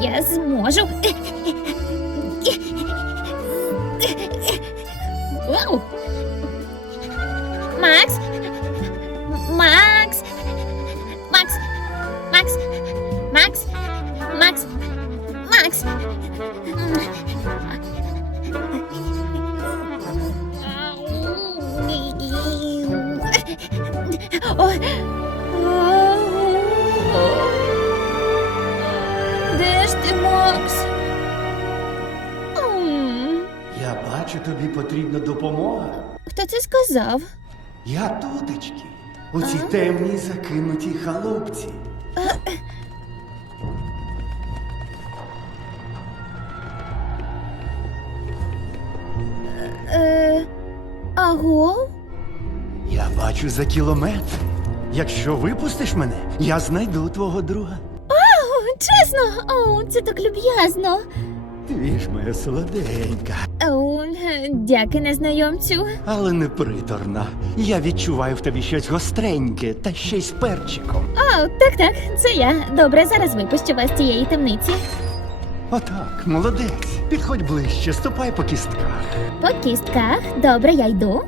Я зможу. Вау! Макс! Макс! Макс! Макс! Макс! Макс! Макс! Ти, Макс? М, Я бачу, тобі потрібна допомога. Хто це сказав? Я тутечки, у цій темній закинутій халупці. Е, аго? Я бачу за кілометр. Якщо випустиш мене, я знайду твого друга. Чесно, о, це так люб'язно. Ти ж моя солоденька, О, е, дяки незнайомцю. але не приторна. Я відчуваю в тобі щось гостреньке та ще й з перчиком. О, так, так, це я. Добре, зараз випущу вас з цієї темниці. Отак, молодець. Підходь ближче, ступай по кістках. По кістках. Добре, я йду.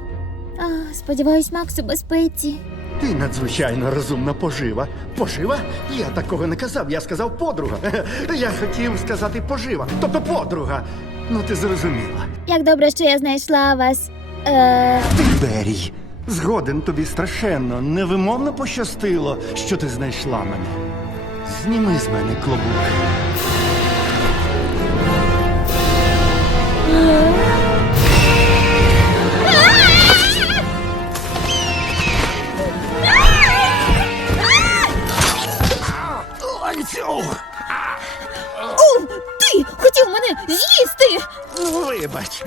А, сподіваюсь, Макс у безпеці. Ти надзвичайно розумна пожива. Пожива? Я такого не казав, я сказав подруга. Я хотів сказати пожива, тобто подруга. Ну ти зрозуміла. Як добре, що я знайшла вас. Е, Берій, згоден тобі страшенно, невимовно пощастило, що ти знайшла мене. Зніми з мене клобук. Ти хотів мене з'їсти! Вибач.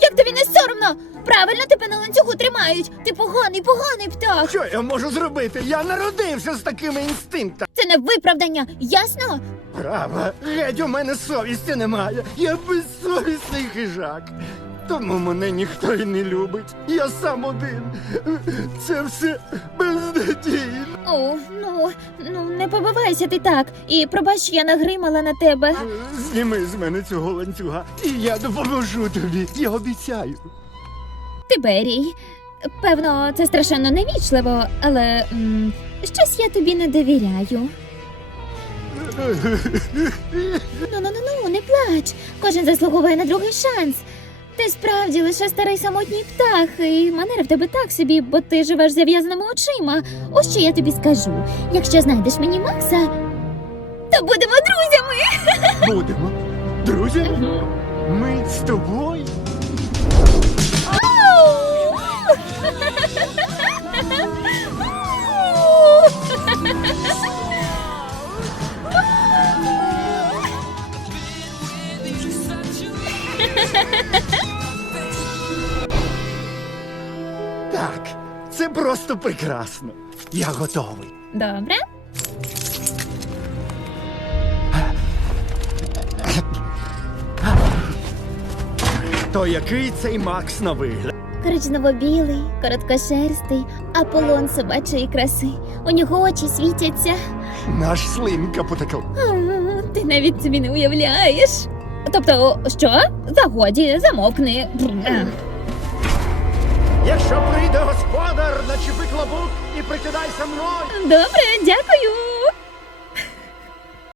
Як тобі не соромно? Правильно тебе на ланцюгу тримають. Ти поганий, поганий птах. Що я можу зробити? Я народився з такими інстинктами. Це не виправдання, ясно? Права, геть у мене совісті немає. Я безсовісний хижак. Тому мене ніхто й не любить. Я сам один. Це все безнадійно. О, ну, ну не побивайся ти так. І пробач, я нагримала на тебе. Зніми з мене цього ланцюга, і я допоможу тобі. Я обіцяю. Тиберій. Певно, це страшенно невічливо, але м, щось я тобі не довіряю. Ну, ну, ну, ну, не плач. Кожен заслуговує на другий шанс. Ти справді лише старий самотній птах, і манери в тебе так собі, бо ти живеш зав'язаними очима. Ось що я тобі скажу. Якщо знайдеш мені Макса, то будемо друзями. Будемо. Друзі, ми з тобою. Так, це просто прекрасно. Я готовий. Добре. То який цей Макс на вигляд? Коричнево-білий, короткошерстий, аполлон собачої краси. У нього очі світяться. Наш слинка потекла. А, Ти навіть собі не уявляєш. Тобто, що? Загоді, замовкни. Якщо прийде господар, начепи клобук і прикидайся мною. Добре, дякую.